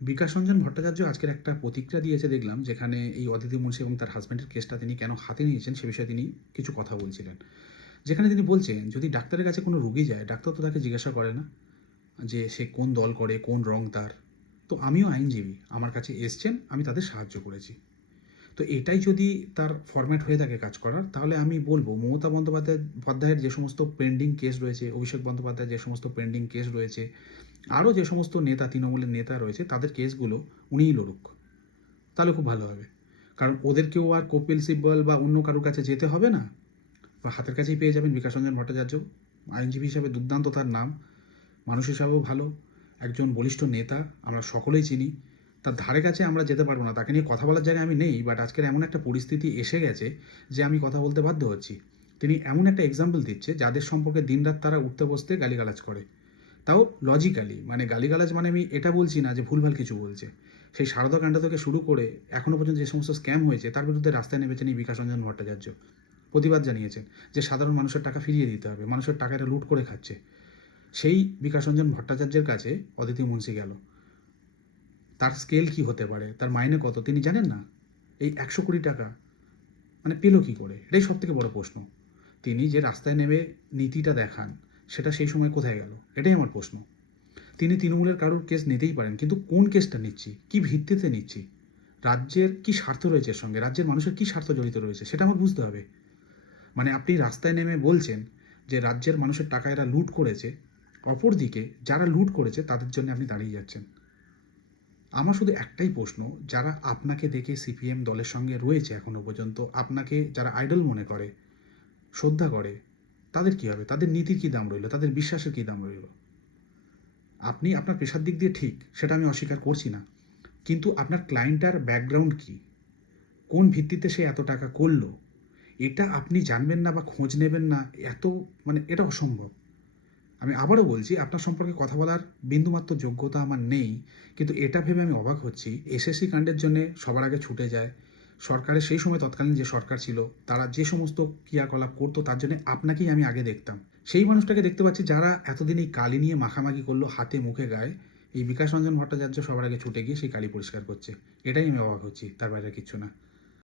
বিকাশ রঞ্জন ভট্টাচার্য আজকের একটা প্রতিক্রিয়া দিয়েছে দেখলাম, যেখানে এই অদিতি মুন্সি এবং তার হাজব্যান্ডের কেসটা তিনি কেন হাতে নিয়েছেন সে বিষয়ে তিনি কিছু কথা বলছিলেন। যেখানে তিনি বলছেন, যদি ডাক্তারের কাছে কোনো রোগী যায়, ডাক্তার তো তাকে জিজ্ঞাসা করে না যে সে কোন দল করে, কোন রং তার। তো আমিও আইনজীবী, আমার কাছে এসছেন, আমি তাদের সাহায্য করেছি। তো এটাই যদি তার ফরম্যাট হয়ে থাকে কাজ করার, তাহলে আমি বলবো মমতা বন্দ্যোপাধ্যায়ের যে সমস্ত পেন্ডিং কেস রয়েছে, অভিষেক বন্দ্যোপাধ্যায়ের যে সমস্ত পেন্ডিং কেস রয়েছে, আরও যে সমস্ত নেতা, তৃণমূলের নেতা রয়েছে, তাদের কেসগুলো উনিই লড়ুক, তাহলে খুব ভালো হবে। কারণ ওদেরকেও আর কপিল সিব্বল বা অন্য কারোর কাছে যেতে হবে না, বা হাতের কাছেই পেয়ে যাবেন বিকাশ রঞ্জন ভট্টাচার্য। আইনজীবী হিসাবে দুর্দান্ত তার নাম, মানুষ হিসাবেও ভালো, একজন বলিষ্ঠ নেতা, আমরা সকলেই চিনি। তার ধারে কাছে আমরা যেতে পারবো না, তাকে নিয়ে কথা বলার জায়গায় আমি নেই, বাট আজকের এমন একটা পরিস্থিতি এসে গেছে যে আমি কথা বলতে বাধ্য হচ্ছি। তিনি এমন একটা এক্সাম্পল দিচ্ছে যাদের সম্পর্কে দিনরাত তারা উঠতে বসতে গালিগালাজ করে, তাও লজিক্যালি। মানে গালিগালাজ মানে আমি এটা বলছি না যে ভুলভাল কিছু বলছে। সেই সারদা কাণ্ড থেকে শুরু করে এখনও পর্যন্ত যে সমস্ত স্ক্যাম হয়েছে তার বিরুদ্ধে রাস্তায় নেমেছেন এই বিকাশ রঞ্জন ভট্টাচার্য, প্রতিবাদ জানিয়েছেন যে সাধারণ মানুষের টাকা ফিরিয়ে দিতে হবে, মানুষের টাকা এটা লুট করে খাচ্ছে। সেই বিকাশ রঞ্জন ভট্টাচার্যের কাছে অদিতি মুন্সি গেল, তার স্কেল কি হতে পারে, তার মাইনে কত তিনি জানেন না? এই 100 কোটি টাকা মানে পেল কী করে, এটাই সব থেকে বড় প্রশ্ন। তিনি যে রাস্তায় নেমে নীতিটা দেখান, সেটা সেই সময় কোথায় গেল, এটাই আমার প্রশ্ন। তিনি তৃণমূলের কারোর কেস নিতেই পারেন, কিন্তু কোন কেসটা নিচ্ছি, কী ভিত্তিতে নিচ্ছি, রাজ্যের কী স্বার্থ রয়েছে এর সঙ্গে, রাজ্যের মানুষের কী স্বার্থ জড়িত রয়েছে, সেটা আমার বুঝতে হবে। মানে আপনি রাস্তায় নেমে বলছেন যে রাজ্যের মানুষের টাকা এরা লুট করেছে, অপরদিকে যারা লুট করেছে তাদের জন্য আপনি দাঁড়িয়ে যাচ্ছেন। আমার শুধু একটাই প্রশ্ন, যারা আপনাকে দেখে সিপিএম দলের সঙ্গে রয়েছে এখনও পর্যন্ত, আপনাকে যারা আইডল মনে করে, শ্রদ্ধা করে, তাদের কী হবে, তাদের নীতির কী দাম রইল, তাদের বিশ্বাসের কী দাম রইল? আপনি আপনার পেশার দিক দিয়ে ঠিক, সেটা আমি অস্বীকার করছি না, কিন্তু আপনার ক্লায়েন্টার ব্যাকগ্রাউন্ড কী, কোন ভিত্তিতে সে এত টাকা করলো, এটা আপনি জানবেন না বা খোঁজ নেবেন না, এত মানে এটা অসম্ভব। আমি আবারও বলছি, আপনার সম্পর্কে কথা বলার বিন্দুমাত্র যোগ্যতা আমার নেই, কিন্তু এটা ভেবে আমি অবাক হচ্ছি, এসএসসি কাণ্ডের জন্যে সবার আগে ছুটে যায় সরকারের, সেই সময় তৎকালীন যে সরকার ছিল তারা যে সমস্ত ক্রিয়াকলাপ করতো তার জন্য আপনাকেই আমি আগে দেখতাম। সেই মানুষটাকে দেখতে পাচ্ছি যারা এতদিন এই কালি নিয়ে মাখামাখি করলো হাতে মুখে গায়ে, এই বিকাশ রঞ্জন ভট্টাচার্য সবার আগে ছুটে গিয়ে সেই কালি পরিষ্কার করছে। এটাই আমি অবাক হচ্ছি, তার বাইরে কিচ্ছু না।